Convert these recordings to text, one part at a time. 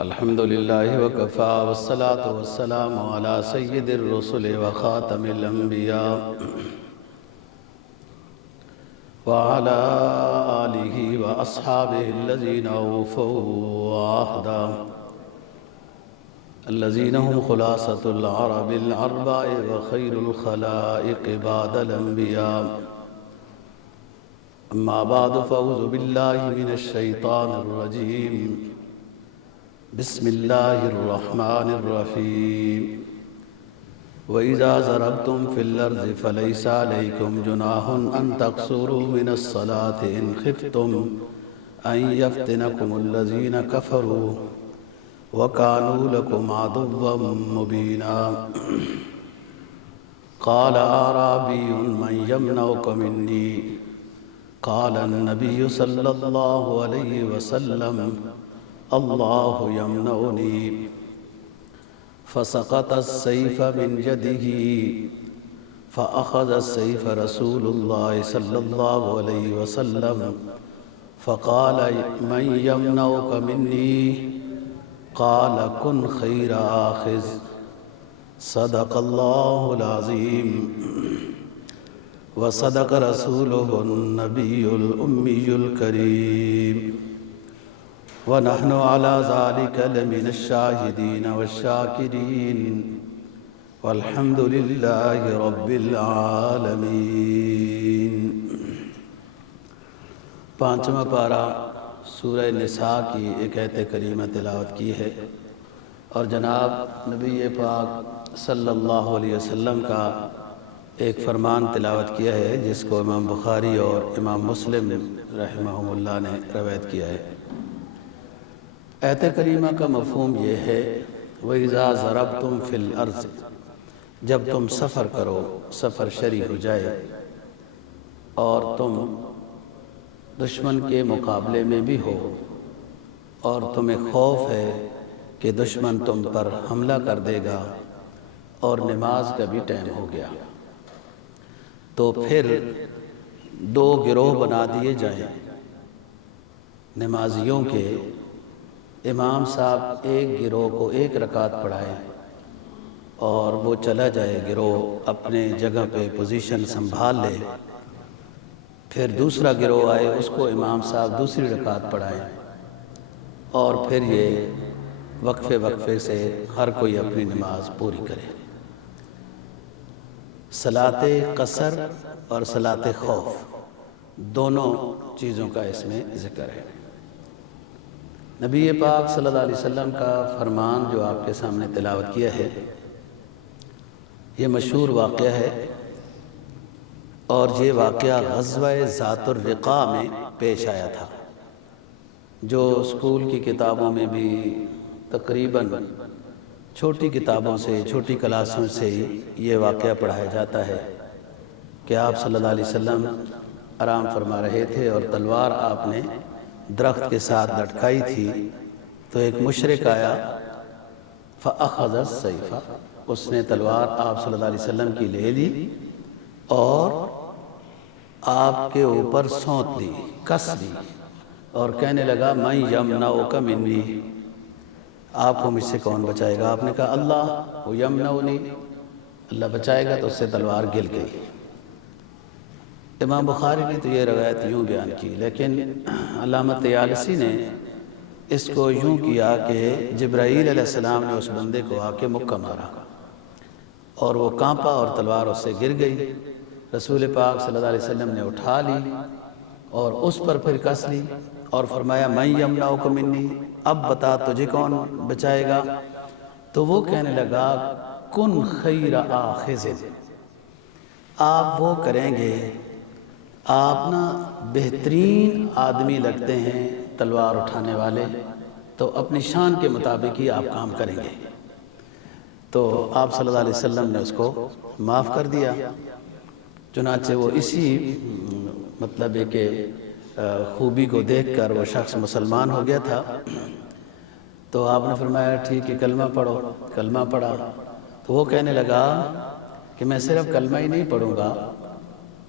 الحمدللہ وکفا والصلاة والسلام علی سید الرسل وخاتم الانبیاء وعلى آلہ واصحابہ الذین اوفوا عہدا الذین هم خلاصة العرب الاربع وخیر الخلائق بعد الانبیاء اما بعد فاعوذ باللہ من الشیطان الرجیم بسم اللہ الرحمن الرحیم وَإِذَا ضَرَبْتُمْ فِي الْأَرْضِ فَلَيْسَ عَلَيْكُمْ جُنَاحٌ أَن تَقْصُرُوا مِنَ الصَّلَاةِ إِنْ خِفْتُمْ أَن يَفْتِنَكُمُ الَّذِينَ كَفَرُوا وَكَانُوا لَكُمْ عَدُوًّا مُّبِينًا قَالَ أَعْرَابِيٌّ مَّن يَمْنَعُكَ مِنِّي قال النبي صلى الله عليه وسلم الله يمنعني فسقط السيف من يده فأخذ السيف رسول الله صلى الله عليه وسلم فقال من يمنعك مني قال كن خير آخذ صدق الله العظيم وصدق رسوله النبي الأمي الكريم ونحن على ذلك لمن الشاهدين والشاكرين والحمد لله رب العالمين۔ پانچواں پارہ سورہ نساء کی ایک آیت کریمہ تلاوت کی ہے اور جناب نبی پاک صلی اللہ علیہ وسلم کا ایک فرمان تلاوت کیا ہے جس کو امام بخاری اور امام مسلم رحمہم اللہ نے روایت کیا ہے۔ آیت کریمہ کا مفہوم یہ ہے وَإِذَا ضَرَبْتُمْ فِي الْأَرْضِ، جب تم سفر کرو، سفر شرع ہو جائے اور تم دشمن کے مقابلے میں بھی ہو اور تمہیں خوف ہے کہ دشمن تم پر حملہ کر دے گا اور نماز کا بھی ٹائم ہو گیا، تو پھر دو گروہ بنا دیے جائیں نمازیوں کے۔ امام صاحب ایک گروہ کو ایک رکعت پڑھائیں اور وہ چلا جائے، گروہ اپنے جگہ پہ پوزیشن سنبھال لے، پھر دوسرا گروہ آئے، اس کو امام صاحب دوسری رکعت پڑھائیں اور پھر یہ وقفے وقفے سے ہر کوئی اپنی نماز پوری کرے۔ صلاۃ قصر اور صلاۃ خوف دونوں چیزوں کا اس میں ذکر ہے۔ نبی پاک صلی اللہ علیہ وسلم کا فرمان جو آپ کے سامنے تلاوت کیا ہے یہ مشہور واقعہ ہے اور یہ واقعہ غزوہ ذات الرقاع میں پیش آیا تھا، جو اسکول کی کتابوں میں بھی تقریباً چھوٹی کتابوں سے، چھوٹی کلاسوں سے یہ واقعہ پڑھایا جاتا ہے کہ آپ صلی اللہ علیہ وسلم آرام فرما رہے تھے اور تلوار آپ نے درخت کے ساتھ لٹکائی تھی، تو ایک مشرک آیا فَأَخَذَ السَّيْفَ، اس نے تلوار آپ صلی اللہ علیہ وسلم کی لے لی اور آپ کے اوپر سونت لی، کس لی اور کہنے لگا مَن يَمْنَعُكَ مِنِّي، آپ کو مجھ سے کون بچائے گا؟ آپ نے کہا اللہ، وہ یمنعنی، اللہ بچائے گا، تو اس سے تلوار گر گئی۔ امام بخاری نے تو یہ روایت یوں بیان کی، لیکن علامہ طیالسی نے اس کو یوں کیا کہ جبرائیل علیہ السلام نے اس بندے کو آ کے مکہ مارا اور وہ کانپا اور تلوار اس سے گر گئی۔ رسول پاک صلی اللہ علیہ وسلم نے اٹھا لی اور اس پر پھر کس لی اور فرمایا من یمنعک منی، اب بتا تجھے کون بچائے گا؟ تو وہ کہنے لگا کن خیر آخذ، آپ وہ کریں گے، آپ نا بہترین آدمی لگتے ہیں تلوار اٹھانے والے، تو اپنی شان کے مطابق ہی آپ کام کریں گے۔ تو آپ صلی اللہ علیہ وسلم نے اس کو معاف کر دیا، چنانچہ وہ اسی مطلب ہے کہ خوبی کو دیکھ کر وہ شخص مسلمان ہو گیا تھا۔ تو آپ نے فرمایا ٹھیک ہے کلمہ پڑھو، کلمہ پڑھا، تو وہ کہنے لگا کہ میں صرف کلمہ ہی نہیں پڑھوں گا،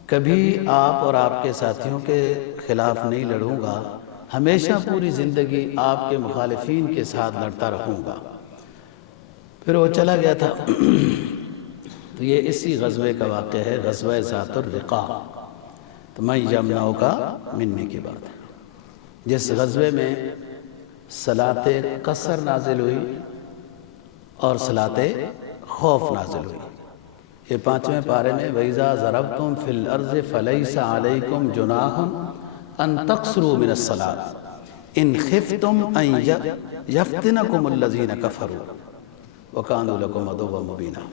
کبھی آپ اور آپ کے ساتھیوں کے خلاف نہیں لڑوں گا، ہمیشہ پوری زندگی آپ کے مخالفین کے ساتھ لڑتا رہوں گا۔ پھر وہ چلا گیا تھا۔ تو یہ اسی غزوے کا واقعہ ہے، غزوہ ذات الرقاع۔ تو میں یمنعو کا منی کی بات ہے، جس غزوے میں صلاۃ قصر نازل ہوئی اور صلاۃ خوف نازل ہوئی۔ یہ 5ویں پارے میں وَإِذَا ضَرَبْتُمْ فِي الْأَرْضِ فَلَيْسَ عَلَيْكُمْ جُنَاحٌ أَن تَقْصُرُوا مِنَ الصَّلَاةِ إِنْ خِفْتُمْ أَن يَفْتِنَكُمُ الَّذِينَ كَفَرُوا وَكَانُوا لَكُمْ عَدُوًّا مُبِينًا۔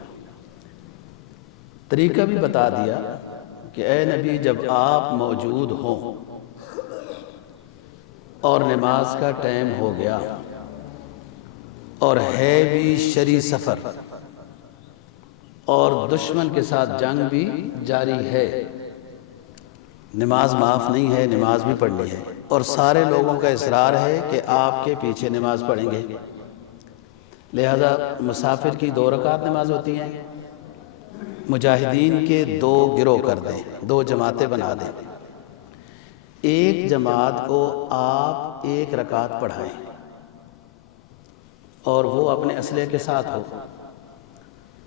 طریقہ بھی بتا دیا کہ اے نبی، جب آپ موجود ہوں اور نماز کا ٹائم ہو گیا اور ہے بھی شرعی سفر اور دشمن کے ساتھ جنگ بھی جاری ہے، نماز معاف نہیں ہے، نماز بھی پڑھنی ہے، اور سارے لوگوں کا اصرار ہے کہ آپ کے پیچھے نماز پڑھیں گے، لہذا مسافر کی 2 رکعت نماز ہوتی ہیں، مجاہدین کے 2 گروہ کر دیں، 2 جماعتیں بنا دیں، ایک جماعت کو آپ 1 رکعت پڑھائیں اور وہ اپنے اسلحے کے ساتھ ہو،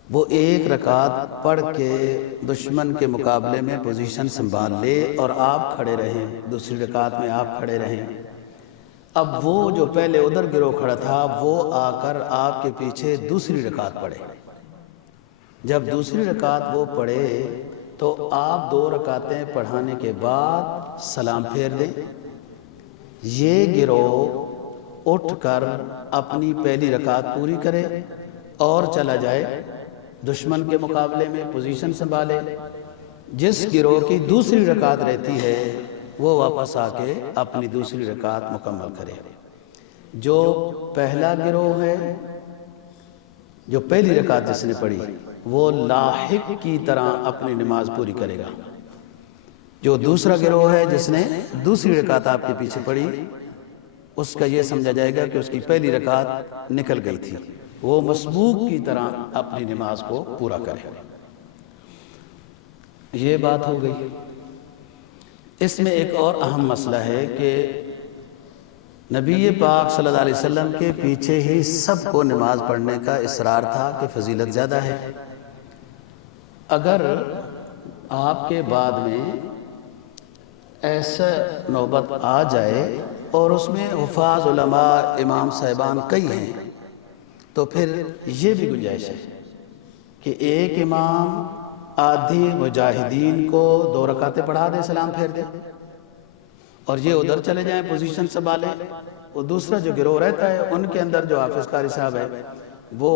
وہ 1 رکعت پڑھ کے دشمن کے مقابلے میں پوزیشن سنبھال لے اور آپ کھڑے رہیں، دوسری رکعت میں آپ کھڑے رہیں۔ اب وہ جو پہلے ادھر گروہ کھڑا تھا وہ آ کر آپ کے پیچھے دوسری رکعت پڑھے، جب دوسری رکعت وہ پڑھے تو آپ 2 رکعتیں پڑھانے کے بعد سلام پھیر دیں، یہ گروہ اٹھ کر اپنی پہلی رکعت پوری کرے اور چلا جائے دشمن کے مقابلے میں پوزیشن سنبھالے، جس گروہ کی دوسری رکعت رہتی ہے وہ واپس آ کے اپنی دوسری رکعت مکمل کرے۔ جو پہلا گروہ ہے، جو پہلی رکعت جس نے پڑھی، وہ لاحق کی طرح اپنی نماز پوری کرے گا۔ جو دوسرا گروہ ہے جس نے دوسری رکعت آپ کے پیچھے پڑھی، اس کا یہ سمجھا جائے گا کہ اس کی پہلی رکعت نکل گئی تھی، وہ مسبوق کی طرح اپنی نماز کو پورا کرے۔ یہ بات ہو گئی۔ اس میں ایک اور اہم مسئلہ ہے کہ نبی پاک صلی اللہ علیہ وسلم کے پیچھے ہی سب کو نماز پڑھنے کا اصرار تھا کہ فضیلت زیادہ ہے۔ اگر آپ کے بعد میں ایسا نوبت آ جائے اور اس میں حفاظ علماء امام صاحبان کئی ہیں تو پھر یہ بھی گنجائش ہے کہ ایک امام آدھی مجاہدین کو 2 رکعتیں پڑھا دے، سلام پھیر دے، اور یہ ادھر چلے جائیں پوزیشن سنبھالیں، وہ دوسرا جو گروہ رہتا ہے ان کے اندر جو حافظ قاری صاحب ہے وہ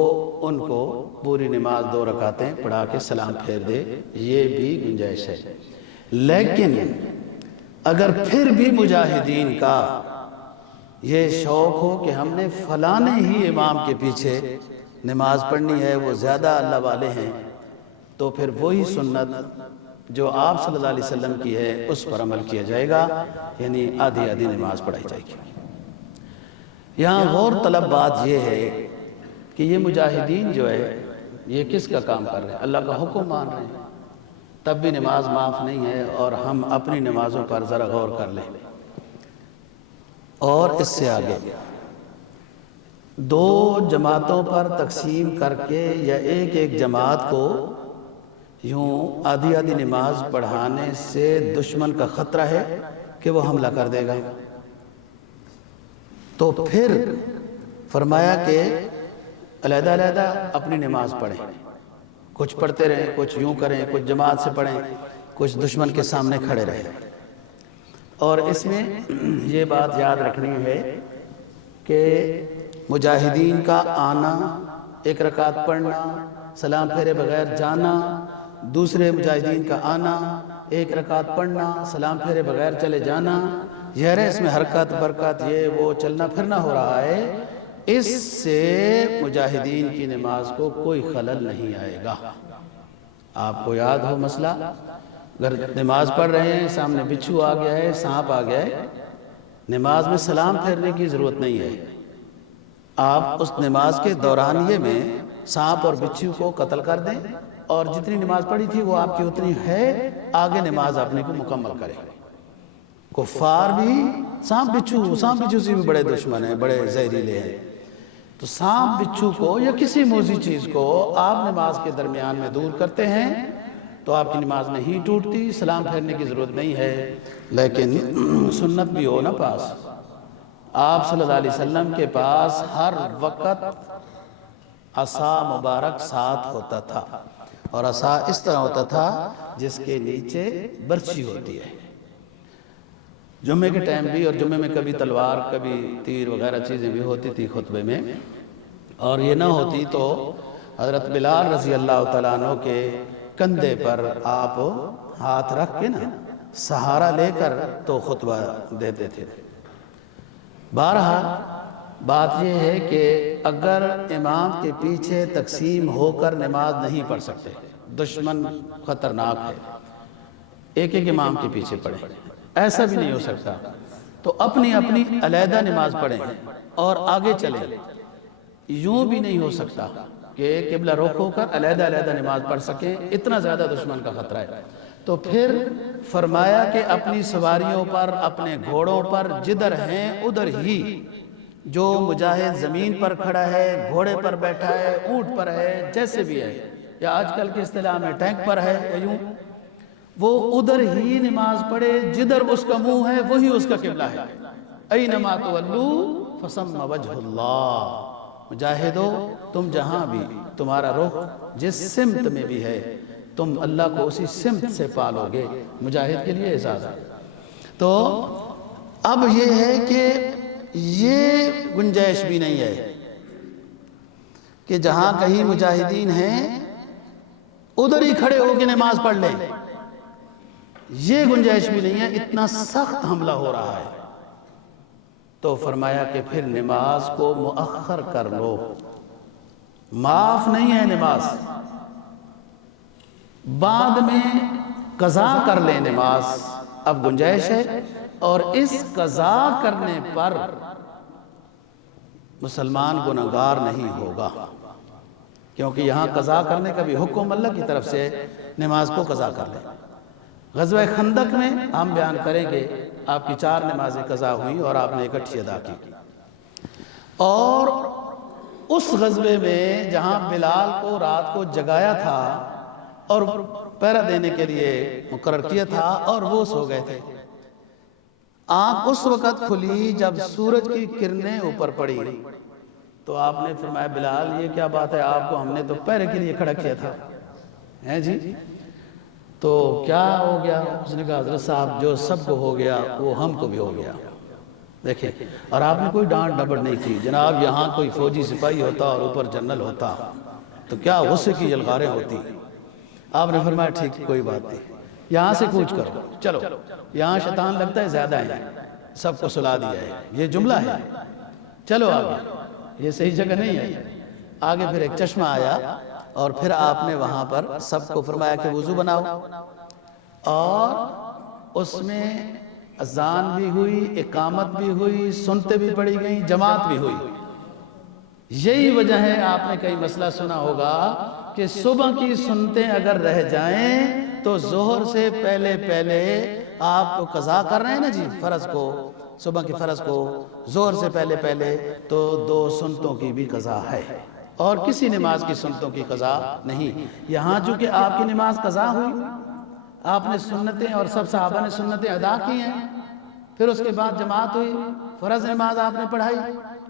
ان کو پوری نماز 2 رکعتیں پڑھا کے سلام پھیر دے، یہ بھی گنجائش ہے۔ لیکن اگر پھر بھی مجاہدین کا یہ شوق ہو کہ ہم نے فلانے ہی امام کے پیچھے نماز پڑھنی ہے، وہ زیادہ اللہ والے ہیں، تو پھر وہی سنت جو آپ صلی اللہ علیہ وسلم کی ہے اس پر عمل کیا جائے گا، یعنی آدھی آدھی نماز پڑھائی جائے گی۔ یہاں غور طلب بات یہ ہے کہ یہ مجاہدین جو ہے یہ کس کا کام کر رہے ہیں؟ اللہ کا حکم مان رہے ہیں، تب بھی نماز معاف نہیں ہے، اور ہم اپنی نمازوں پر ذرا غور کر لیں۔ اور اس سے آگے 2 جماعتوں پر تقسیم کر کے یا ایک جماعت کو یوں آدھی آدھی نماز پڑھانے سے دشمن کا خطرہ ہے کہ وہ حملہ کر دے گا، تو پھر فرمایا کہ علیحدہ علیحدہ اپنی نماز پڑھیں، کچھ پڑھتے رہیں، کچھ یوں کریں، کچھ جماعت سے پڑھیں، کچھ دشمن کے سامنے کھڑے رہیں۔ اور اس میں یہ بات یاد رکھنی ہے کہ مجاہدین کا آنا، 1 رکعت پڑھنا، سلام پھیرے بغیر جانا، دوسرے مجاہدین کا آنا، 1 رکعت پڑھنا، سلام پھیرے بغیر چلے جانا، یہ ہے اس میں حرکت برکت، یہ وہ چلنا پھرنا ہو رہا ہے، اس سے مجاہدین کی نماز کو کوئی خلل نہیں آئے گا۔ آپ کو یاد ہو مسئلہ، اگر نماز پڑھ رہے ہیں، سامنے بچھو آ گیا ہے، سانپ آ گیا ہے، نماز میں سلام پھیرنے کی ضرورت نہیں ہے، آپ اس نماز کے دورانیے میں سانپ اور بچھو کو قتل کر دیں، اور جتنی نماز پڑھی تھی وہ آپ کی اتنی ہے، آگے نماز اپنے کو مکمل کریں۔ کفار بھی سانپ بچھو سے بھی بڑے دشمن ہیں، بڑے زہریلے ہیں، تو سانپ بچھو کو یا کسی موذی چیز کو آپ نماز کے درمیان میں دور کرتے ہیں تو آپ کی نماز نہیں ٹوٹتی، سلام پھیرنے کی ضرورت نہیں ہے۔ لیکن سنت بھی ہو نا پاس، آپ صلی اللہ علیہ وسلم کے پاس ہر وقت عصا مبارک ساتھ ہوتا تھا، اور عصا اس طرح ہوتا تھا جس کے نیچے برچھی ہوتی ہے۔ جمعے کے ٹائم بھی، اور جمعے میں کبھی تلوار کبھی تیر وغیرہ چیزیں بھی ہوتی تھی خطبے میں، اور یہ نہ ہوتی تو حضرت بلال رضی اللہ تعالیٰ عنہ کے کندھے پر آپ ہاتھ رکھ کے نا سہارا لے کر تو خطبہ دیتے تھے۔ بہرحال بات یہ ہے کہ اگر امام کے پیچھے تقسیم ہو کر نماز نہیں پڑھ سکتے، دشمن خطرناک ہے، ایک ایک امام کے پیچھے پڑھیں، ایسا بھی نہیں ہو سکتا تو اپنی اپنی علیحدہ نماز پڑھیں اور آگے چلیں۔ یوں بھی نہیں ہو سکتا کہ قبلہ رخ ہو کر علیحدہ علیحدہ نماز پڑھ سکیں، اتنا زیادہ دشمن کا خطرہ ہے۔ تو پھر فرمایا کہ اپنی سواریوں پر، اپنے گھوڑوں پر جدھر ہیں ادھر ہی، جو مجاہد زمین پر کھڑا ہے، گھوڑے پر بیٹھا ہے، اونٹ پر ہے، جیسے بھی ہے، یا آج کل کی اصطلاح میں ٹینک پر ہے، یا یوں، وہ ادھر ہی نماز پڑھے، جدھر اس کا منہ ہے وہی اس کا قبلہ ہے۔ اینما تولو فثم وجہ اللہ، مجاہدو تم جہاں بھی، تمہارا رخ جس سمت میں بھی ہے، تم اللہ کو اسی سمت سے پالو گے۔ مجاہد کے لیے اعزاز ہے۔ تو اب یہ ہے کہ یہ گنجائش بھی نہیں ہے کہ جہاں کہیں مجاہدین ہیں ادھر ہی کھڑے ہو کے نماز پڑھ لیں، یہ گنجائش بھی نہیں ہے، اتنا سخت حملہ ہو رہا ہے۔ تو فرمایا کہ پھر نماز کو مؤخر کر لو، معاف نہیں ہے نماز، بعد میں قضا کر لیں نماز، اب گنجائش ہے۔ اور اس قضا کرنے پر مسلمان گناہگار نہیں ہوگا، کیونکہ یہاں قضا کرنے کا بھی حکم اللہ کی طرف سے، نماز کو قضا کر لیں۔ غزوہ خندق میں ہم بیان کریں گے، آپ کی 4 نمازیں قضا ہوئیں اور آپ نے اکٹھی ادا کی، اور اس غزوے میں جہاں بلال کو رات کو جگایا تھا اور پہرا دینے کے لیے مقرر کیا تھا اور وہ سو گئے تھے، آنکھ اس وقت کھلی جب سورج کی کرنیں اوپر پڑی، تو آپ نے فرمایا بلال یہ کیا بات ہے، آپ کو ہم نے تو پہرے کے لیے کھڑا کیا تھا ہیں جی، تو کیا ہو گیا؟ اس نے کہا حضرت صاحب جو سب کو ہو گیا وہ ہم کو بھی ہو گیا۔ دیکھیں، اور آپ نے کوئی ڈانٹ ڈپٹ نہیں کی، جناب یہاں کوئی فوجی سپاہی ہوتا اور اوپر جنرل ہوتا تو کیا غصے کی جلغاریں ہوتی۔ آپ نے فرمایا ٹھیک کوئی بات نہیں، یہاں سے کوچ کرو، چلو یہاں شیطان لگتا ہے زیادہ ہے، سب کو سلا دیا ہے، یہ جملہ ہے، چلو آگے، یہ صحیح جگہ نہیں ہے۔ آگے پھر ایک چشمہ آیا اور پھر آپ نے وہاں پر سب کو فرمایا کہ وضو بناؤ، اور اس میں اذان بھی ہوئی، اقامت بھی ہوئی، سنتیں بھی پڑھی گئیں، جماعت بھی ہوئی۔ یہی وجہ ہے، آپ نے کئی مسئلہ سنا ہوگا کہ صبح کی سنتیں اگر رہ جائیں تو ظہر سے پہلے پہلے آپ کو قضا کر رہے ہیں نا جی فرض کو، صبح کی فرض کو ظہر سے پہلے پہلے، تو 2 سنتوں کی بھی قضا ہے اور کسی نماز کی سنتوں کی قضا نہیں۔ یہاں چونکہ آپ کی نماز قضا ہوئی، آپ نے سنتیں اور سب صحابہ نے سنتیں ادا کی ہیں، پھر اس کے بعد جماعت ہوئی، فرض نماز آپ نے پڑھائی،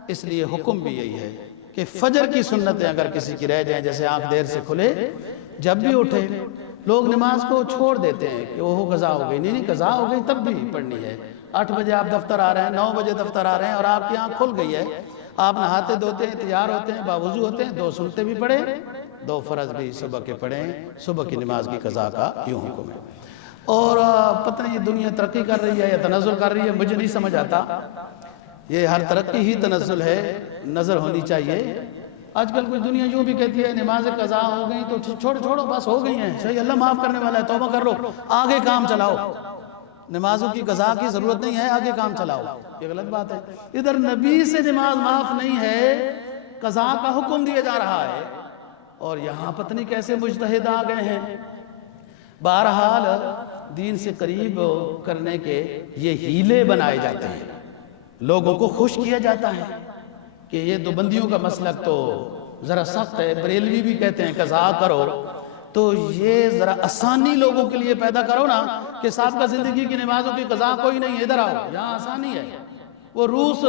اس لیے حکم بھی یہی ہے کہ فجر کی سنتیں اگر کسی کی رہ جائیں، جیسے آنکھ دیر سے کھلے، جب بھی اٹھے، لوگ نماز کو چھوڑ دیتے ہیں کہ وہ قضا ہو گئی، نہیں قضا ہو گئی تب بھی پڑھنی ہے۔ 8 بجے آپ دفتر آ رہے ہیں، 9 بجے دفتر آ رہے ہیں اور آپ کی آنکھ کھل گئی ہے، آپ نہاتے دھوتے ہیں، تیار ہوتے ہیں، باوضو ہوتے ہیں، 2 سنتیں بھی پڑھیں، 2 فرض بھی صبح کے پڑھیں، صبح کی نماز کی قضا کا یوں حکم ہے۔ اور پتہ نہیں یہ دنیا ترقی کر رہی ہے یا تنزل کر رہی ہے، مجھے نہیں سمجھ آتا، یہ ہر ترقی ہی تنزل ہے، نظر ہونی چاہیے۔ آج کل کچھ دنیا یوں بھی کہتی ہے نماز قضا ہو گئی تو چھوڑو بس ہو گئی ہیں، صحیح اللہ معاف کرنے والا ہے، توبہ کر لو، آگے کام چلاؤ، نمازوں کی قضا کی ضرورت نہیں ہے، آگے کام چلاؤ، یہ غلط بات ہے۔ ادھر نبی سے نماز معاف نہیں ہے، قضا کا حکم دیا جا رہا ہے، اور یہاں پتہ نہیں کیسے مجتہد آ گئے ہیں۔ بہرحال دین سے قریب کرنے کے یہ ہیلے بنائے جاتے ہیں، لوگوں کو خوش کیا جاتا ہے کہ یہ دیوبندیوں کا مسلک تو ذرا سخت ہے، بریلوی بھی کہتے ہیں قضا کرو، تو یہ ذرا آسانی لوگوں کے لیے پیدا کرو نا کہ سابقہ زندگی کی نمازوں کی قضا کوئی نہیں ہے، ادھر آؤ یہاں آسانی ہے۔ وہ روس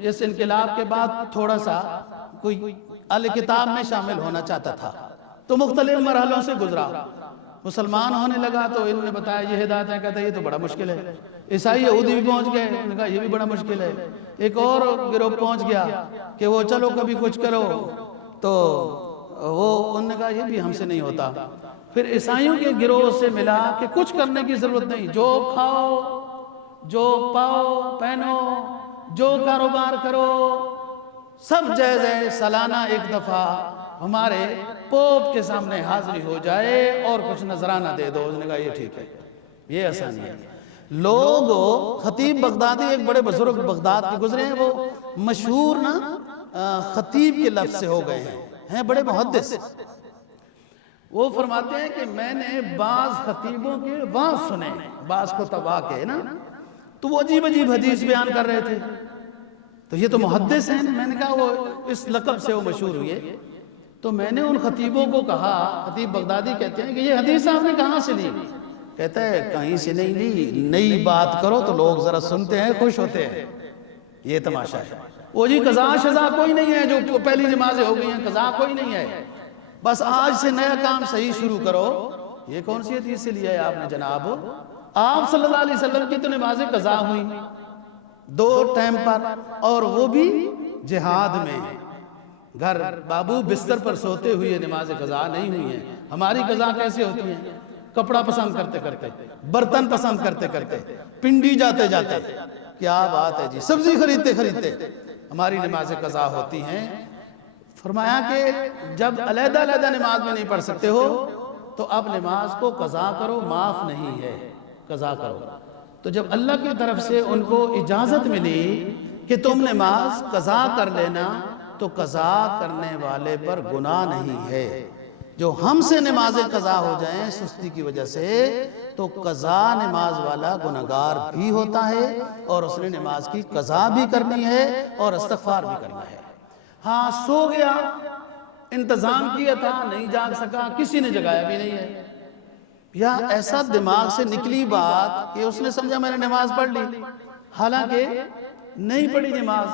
اس انقلاب کے بعد تھوڑا سا کوئی اہل کتاب میں شامل ہونا چاہتا تھا، تو مختلف مرحلوں سے گزرا، مسلمان ہونے لگا تو انہوں نے بتایا یہ ہدایت ہے، کہتا ہے یہ تو بڑا مشکل ہے۔ عیسائی یہودی بھی پہنچ گئے، انہوں نے کہا یہ بھی بڑا مشکل ہے۔ ایک اور گروہ پہنچ گیا کہ وہ چلو کبھی کچھ کرو، تو وہ انہوں نے کہا یہ بھی ہم سے نہیں ہوتا۔ پھر عیسائیوں کے گروہ سے ملا کہ کچھ کرنے کی ضرورت نہیں، جو کھاؤ، جو پاؤ پہنو، جو کاروبار کرو، سب جائز ہے، سالانہ ایک دفعہ ہمارے پوپ کے سامنے حاضری ہو جائے اور کچھ نذرانہ دے دو۔ اس نے کہا یہ ٹھیک ہے، یہ آسانی ہے۔ لوگ خطیب بغدادی ایک بڑے بزرگ بغداد کے گزرے ہیں، وہ مشہور نا خطیب کے لفظ سے ہو گئے ہیں بڑے محدث۔ وہ فرماتے ہیں کہ میں نے بعض خطیبوں کے وعظ سنے، بعض کو تباہ کے نا، تو وہ عجیب عجیب حدیث بیان کر رہے تھے، تو یہ تو محدث ہیں۔ میں نے کہا وہ اس لقب سے وہ مشہور ہوئے، تو میں نے ان خطیبوں کو کہا، خطیب بغدادی کہتے ہیں کہ یہ حدیث آپ نے کہاں سے لی؟ کہتا ہے کہیں سے نہیں لی، نئی بات کرو تو لوگ ذرا سنتے ہیں، خوش ہوتے ہیں، یہ تماشا ہے۔ وہ جی قضا شضا کوئی نہیں ہے، جو پہلی نمازیں ہو گئی ہیں قضا کوئی نہیں ہے، بس آج سے نیا کام صحیح شروع کرو۔ یہ کون سی حدیث سے لیا ہے آپ نے جناب؟ آپ صلی اللہ علیہ وسلم کی تو نمازیں قضا ہوئی 2 ٹائم پر، اور وہ بھی جہاد میں، گھر بابو بستر پر سوتے ہوئے نماز قضا نہیں ہوئی ہیں۔ ہماری قضا کیسے ہوتی ہیں؟ کپڑا پسند کرتے کرتے، برتن پسند کرتے کرتے، پنڈی جاتے جاتے، کیا بات ہے جی، سبزی خریدتے خریدتے ہماری نماز قضا ہوتی ہیں۔ فرمایا کہ جب علیحدہ علیحدہ نماز میں نہیں پڑھ سکتے ہو تو اب نماز کو قضا کرو، معاف نہیں ہے، قضا کرو۔ تو جب اللہ کی طرف سے ان کو اجازت ملی کہ تم نماز قضا کر لینا، تو قضا کرنے والے پر گناہ نہیں ہے۔ جو ہم سے نمازیں قضا ہو جائیں سستی کی وجہ سے، تو قضا نماز والا گناہگار بھی ہوتا ہے، اور اس نے نماز کی قضا بھی کرنی ہے اور استغفار بھی کرنا ہے۔ ہاں سو گیا، انتظام کیا تھا، نہیں جاگ سکا، کسی نے جگایا بھی نہیں ہے، یا ایسا دماغ سے نکلی بات کہ اس نے سمجھا میں نے نماز پڑھ لی، حالانکہ نہیں پڑھی نماز۔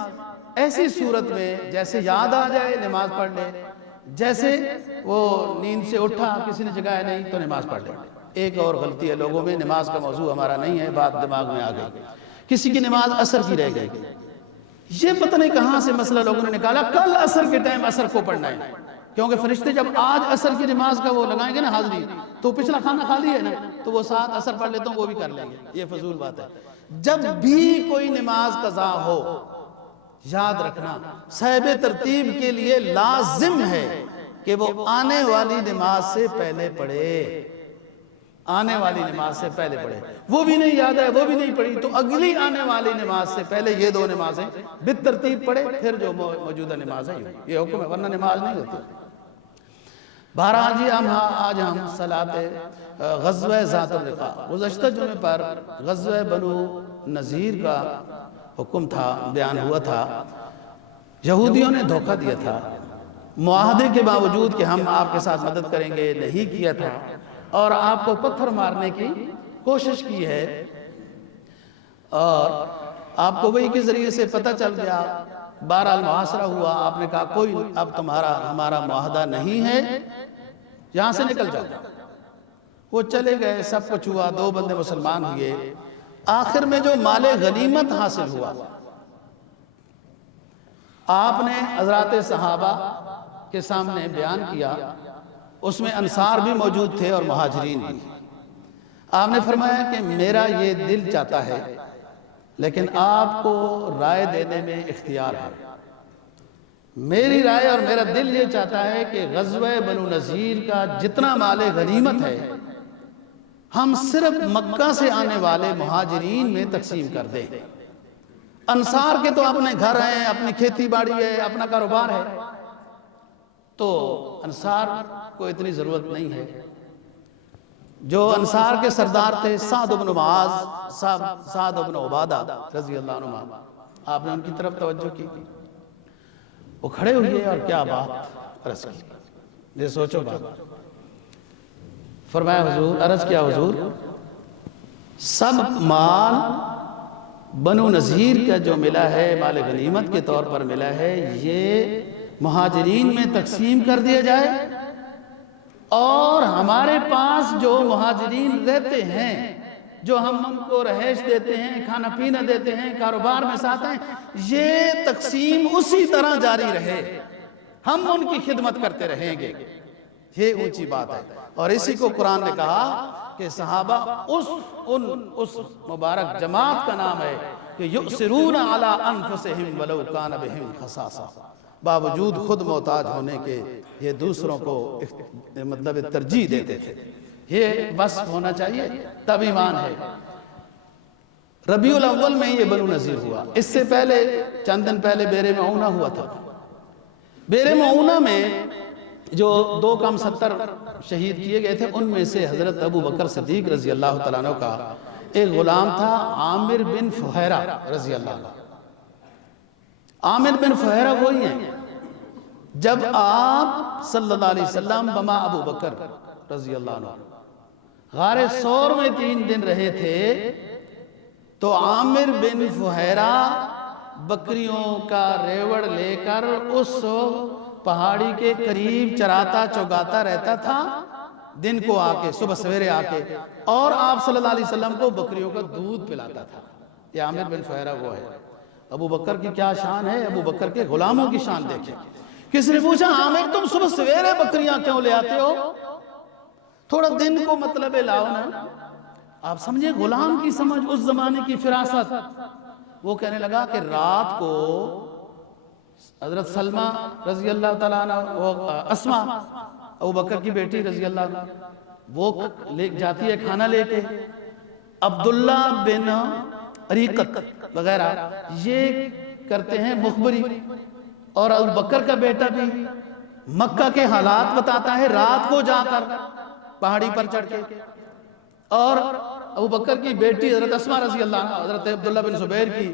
ایسی صورت میں جیسے یاد آ جائے نماز پڑھ لے، جیسے وہ نیند سے اٹھا کسی نے جگایا نہیں تو نماز پڑھ لے۔ ایک اور غلطی ہے لوگوں میں، نماز کا موضوع ہمارا نہیں ہے، بات دماغ میں آ گئی، کسی کی نماز عصر کی رہ گئی، یہ پتہ نہیں کہاں سے مسئلہ لوگوں نے نکالا، کل عصر کے ٹائم عصر کو پڑھنا ہے، کیونکہ فرشتے جب آج عصر کی نماز کا وہ لگائیں گے نا حاضری، تو پچھلا کھانا خالی ہے نا، تو وہ ساتھ عصر پڑھ لیتا ہوں وہ بھی کر لیں گے، یہ فضول بات ہے۔ جب بھی کوئی نماز قضا ہو، یاد رکھنا صاحب ترتیب کے لیے لازم ہے کہ وہ آنے والی نماز سے پہلے پڑھے، آنے والی نماز سے پہلے پڑھے۔ وہ بھی نہیں یاد ہے، وہ بھی نہیں پڑھی، تو اگلی آنے والی نماز سے پہلے یہ 2 نمازیں بالترتیب پڑھے، پھر جو موجودہ نماز ہے یہ حکم ہے، ورنہ نماز نہیں ہوتی۔ بہرحال جی آج ہم صلاۃ غزوہ ذات الرقاع، گزشتہ جمعے پر غزوہ بنو نذیر کا حکم تھا، بیان ہوا تھا۔ یہودیوں نے دھوکہ دیا تھا، معاہدے کے باوجود کہ ہم آپ کے ساتھ مدد کریں گے نہیں کیا تھا، اور آپ کو پتھر مارنے کی کوشش کی ہے، اور آپ کو وہی کے ذریعے سے پتہ چل گیا، بہرحال محاصرہ ہوا، آپ نے کہا کوئی اب ہمارا معاہدہ نہیں ہے، یہاں سے نکل جاؤ۔ وہ چلے گئے، سب کچھ ہوا، 2 بندے مسلمان ہوئے۔ آخر میں جو مال غنیمت حاصل ہوا، آپ نے حضرات صحابہ کے سامنے بیان کیا، اس میں انصار بھی موجود تھے اور مہاجرین بھی۔ آپ نے فرمایا کہ میرا یہ دل چاہتا ہے، لیکن آپ کو رائے دینے میں اختیار ہے۔ میری رائے اور میرا دل یہ چاہتا ہے کہ غزوہ بنو نذیر کا جتنا مال غنیمت ہے ہم صرف مکہ سے آنے والے مہاجرین میں تقسیم کر دیں۔ انصار کے تو اپنے گھر ہیں، اپنی کھیتی باڑی ہے، اپنا کاروبار ہے، تو انصار کو اتنی ضرورت نہیں ہے۔ جو انصار کے سردار تھے سعد بن معاذ، سعد بن عبادہ رضی اللہ عنہ، آپ نے ان کی طرف توجہ کی، وہ کھڑے ہوئے اور کیا بات عرض کی، یہ سوچو بات، فرمایا حضور، عرض کیا حضور، سب مال بنو نذیر کا جو ملا ہے، مال غنیمت کے طور پر ملا ہے، یہ مہاجرین میں تقسیم کر دیا جائے، اور ہمارے پاس جو مہاجرین رہتے ہیں، جو ہم ان کو رہائش دیتے ہیں، کھانا پینا دیتے ہیں، کاروبار میں ساتھ ہیں، یہ تقسیم اسی طرح جاری رہے، ہم ان کی خدمت کرتے رہیں گے، یہ اونچی بات ہے۔ اور اسی کو قرآن نے کہا کہ صحابہ اس مبارک جماعت کا نام ہے کہ یؤثرون علی انفسہم ولو کان بہم خصاصہ، باوجود خود محتاج ہونے کے یہ دوسروں کو مطلب ترجیح دیتے تھے، یہ وصف ہونا چاہیے تب ایمان ہے۔ ربیع الاول میں یہ بنو نذیر ہوا، اس سے پہلے چند دن پہلے بیر معونہ ہوا تھا۔ بیر معونہ میں جو 2 کم 70 شہید کیے گئے تھے، ان میں سے حضرت ابو بکر صدیق رضی اللہ تعالیٰ عنہ کا ایک غلام تھا عامر بن فہیرہ رضی اللہ عنہ۔ عامر بن فہیرہ وہی ہیں جب آپ صلی اللہ علیہ وسلم بما ابو بکر رضی اللہ عنہ غار ثور میں 3 دن رہے تھے، تو عامر بن فہیرہ بکریوں کا ریوڑ لے کر اس پہاڑی کے قریب چراتا چوگاتا رہتا تھا، دن کو آ کے، صبح سویرے آ کے، اور آپ صلی اللہ علیہ وسلم کو بکریوں کا دودھ پلاتا تھا۔ یہ عامر بن فہیرہ وہ ہے۔ ابو بکر کی کیا شان ہے، ابو بکر کے غلاموں کی شان دیکھیں۔ کس نے پوچھا عامر تم صبح سویرے بکریاں کیوں لے آتے ہو، تھوڑا دن کو مطلب لاؤ نا۔ آپ سمجھیں غلام کی سمجھ، اس زمانے کی فراست۔ وہ کہنے لگا کہ رات کو حضرت سلمہ رضی اللہ تعالیٰ عنہ، اسما ابو بکر کی بیٹی رضی اللہ عنہ، وہ لے جاتی ہے کھانا لے کے، عبداللہ بن عریقت وغیرہ یہ کرتے ہیں مخبری، اور ابو بکر کا بیٹا بھی مکہ کے حالات بتاتا ہے رات کو جا کر پہاڑی پر چڑھ کے، اور ابو بکر کی بیٹی حضرت اسما رضی اللہ عنہ، حضرت عبداللہ بن زبیر کی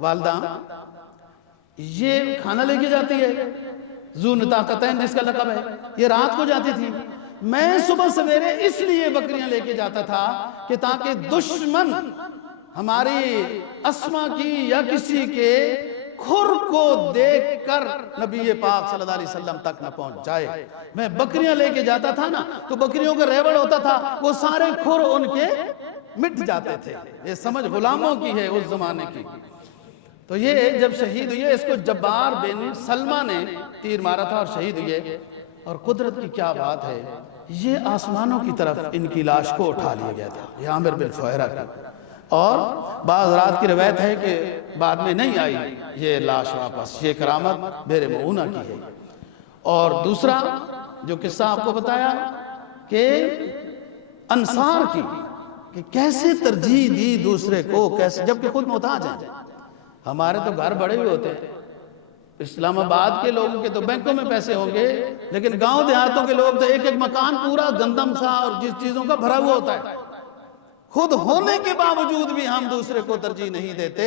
والدہ، یہ کھانا لے کے جاتی ہے، ذو نطاقتین جس کا لقب ہے، یہ رات کو جاتی تھی۔ میں صبح سویرے اس لیے بکریاں لے کے جاتا تھا کہ تاکہ دشمن ہماری اسما کی یا کسی کے کھر کو دیکھ کر نبی پاک صلی اللہ علیہ وسلم تک نہ پہنچ جائے۔ میں بکریاں لے کے جاتا تھا نا، تو بکریوں کا ریوڑ ہوتا تھا، وہ سارے کھر ان کے مٹ جاتے تھے۔ یہ سمجھ غلاموں کی ہے اس زمانے کی۔ تو یہ جب شہید ہوئے، اس کو جبار بن سلمہ نے تیر مارا تھا اور شہید ہوئے، اور قدرت کی کیا بات ہے، یہ آسمانوں کی طرف ان کی لاش کو اٹھا لیا گیا تھا، یہ عامر بن فہیرہ کا۔ اور بعض رات کی روایت ہے کہ بعد میں نہیں آئی یہ لاش واپس، یہ کرامت بیر معونہ کی ہے۔ اور دوسرا جو قصہ آپ کو بتایا کہ انصار کی، کہ کیسے ترجیح دی دوسرے کو، کیسے، جبکہ خود محتاج ہیں۔ ہمارے تو گھر بڑے ہوئے ہوتے ہیں، اسلام آباد کے لوگوں کے تو بینکوں میں پیسے ہوں گے، لیکن گاؤں دیہاتوں کے لوگ تو ایک ایک مکان پورا گندم سا اور جس چیزوں کا بھرا ہوا ہوتا ہے۔ خود ہونے کے باوجود بھی ہم دوسرے کو ترجیح نہیں دیتے،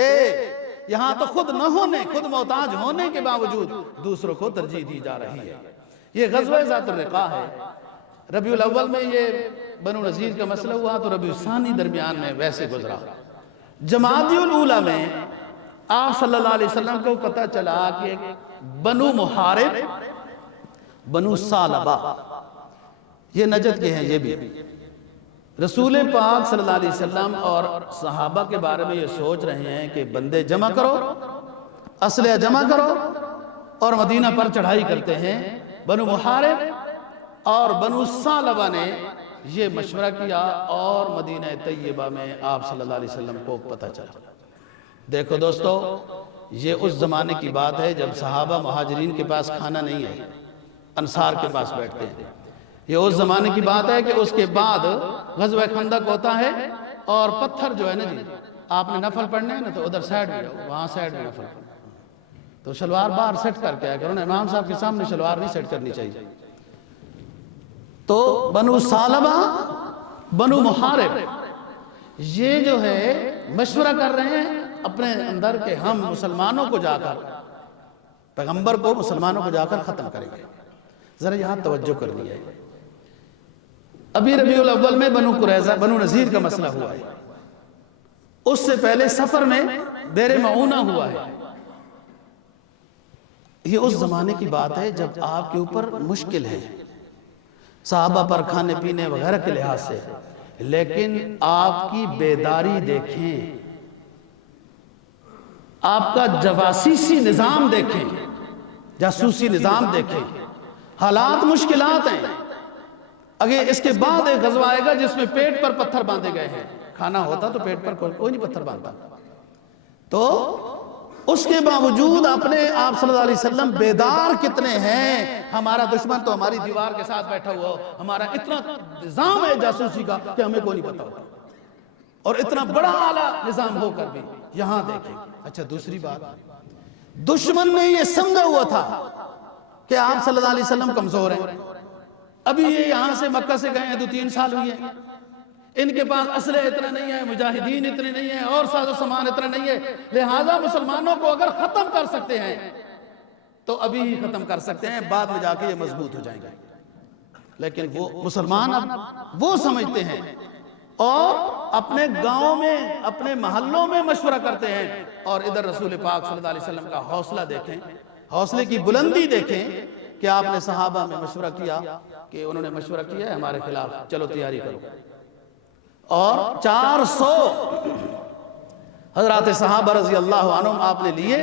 یہاں تو خود نہ ہونے، خود محتاج ہونے کے باوجود دوسروں کو ترجیح دی جا رہی ہے۔ یہ غزوہ ذات الرقاع ہے۔ ربیع الاول میں یہ بنو نذیر کا مسئلہ ہوا، تو ربیع الثانی درمیان میں ویسے گزرا۔ جمادی الاولیٰ میں آپ صلی اللہ علیہ وسلم کو پتہ چلا کہ بنو محارب، بنو ثعلبہ، یہ نجد کے ہیں، یہ بھی رسول پاک صلی اللہ علیہ وسلم اور صحابہ کے بارے میں یہ سوچ رہے ہیں کہ بندے جمع کرو، اسلحہ جمع کرو، اور مدینہ پر چڑھائی کرتے ہیں۔ بنو محارب اور بنو ثعلبہ نے یہ مشورہ کیا، اور مدینہ طیبہ میں آپ صلی اللہ علیہ وسلم کو پتہ چلا۔ دیکھو دوستو، یہ اس زمانے کی بات ہے جب صحابہ مہاجرین کے پاس کھانا نہیں ہے، انصار کے پاس بیٹھتے ہیں۔ یہ اس زمانے کی بات ہے کہ اس کے بعد غزوہ خندق ہوتا ہے، اور پتھر جو ہے نا جی، آپ نے نفل پڑھنے ہیں نا، تو ادھر سائیڈ میں جاؤ، وہاں سائیڈ میں نفل پڑھنے، تو شلوار باہر سیٹ کر کے آیا کرو نا، امام صاحب کے سامنے شلوار نہیں سیٹ کرنی چاہیے۔ تو بنو ثعلبہ بنو محارب، یہ جو ہے مشورہ کر رہے ہیں اپنے اندر کہ ہم مسلمانوں کو جا کر، پیغمبر کو مسلمانوں کو جا کر ختم کریں گے۔ ذرا یہاں توجہ کرنی ہے، ابھی ربیع الاول میں بنو قریظہ بنو نذیر کا مسئلہ ہوا ہے، اس سے پہلے سفر میں بئر معونہ ہوا ہے۔ یہ اس زمانے کی بات ہے جب آپ کے اوپر مشکل ہے صحابہ پر کھانے پینے وغیرہ کے لحاظ سے، لیکن آپ کی بیداری دیکھیں، آپ کا جواسیسی نظام دیکھیں، جاسوسی نظام دیکھیں، حالات مشکلات ہیں۔ اگر اس کے بعد ایک غزوہ آئے گا جس میں پیٹ پر پتھر باندھے گئے ہیں، کھانا ہوتا تو پیٹ پر کوئی نہیں پتھر باندھتا، تو اس کے باوجود اپنے آپ صلی اللہ علیہ وسلم بیدار کتنے ہیں، ہمارا دشمن تو ہماری دیوار کے ساتھ بیٹھا ہوا ہو، ہمارا اتنا نظام ہے جاسوسی کا کہ ہمیں کوئی نہیں پتا ہوتا، اور اتنا بڑا اعلیٰ نظام ہو کر بھی یہاں دیکھیں۔ اچھا دوسری بات، دشمن نے یہ سمجھا ہوا تھا کہ آپ صلی اللہ علیہ وسلم کمزور ہیں، ابھی یہ یہاں سے مکہ سے گئے ہیں 2-3 سال ہوئی ہیں، ان کے پاس اسلحے اتنا نہیں ہے، مجاہدین اتنے نہیں ہیں، اور ساز و سامان اتنا نہیں ہے، لہٰذا مسلمانوں کو اگر ختم کر سکتے ہیں تو ابھی ہی ختم کر سکتے ہیں، بعد میں جا کے یہ مضبوط ہو جائیں گے۔ لیکن وہ مسلمان اب وہ سمجھتے ہیں اور اپنے گاؤں میں اپنے محلوں میں مشورہ کرتے ہیں، اور ادھر رسول پاک صلی اللہ علیہ وسلم کا حوصلہ دیکھیں، حوصلے کی بلندی دیکھیں کہ آپ نے صحابہ میں مشورہ کیا کہ انہوں نے مشورہ کیا ہے ہمارے خلاف، چلو تیاری کرو، اور 400 حضرات صحابہ رضی اللہ عنہم آپ نے لیے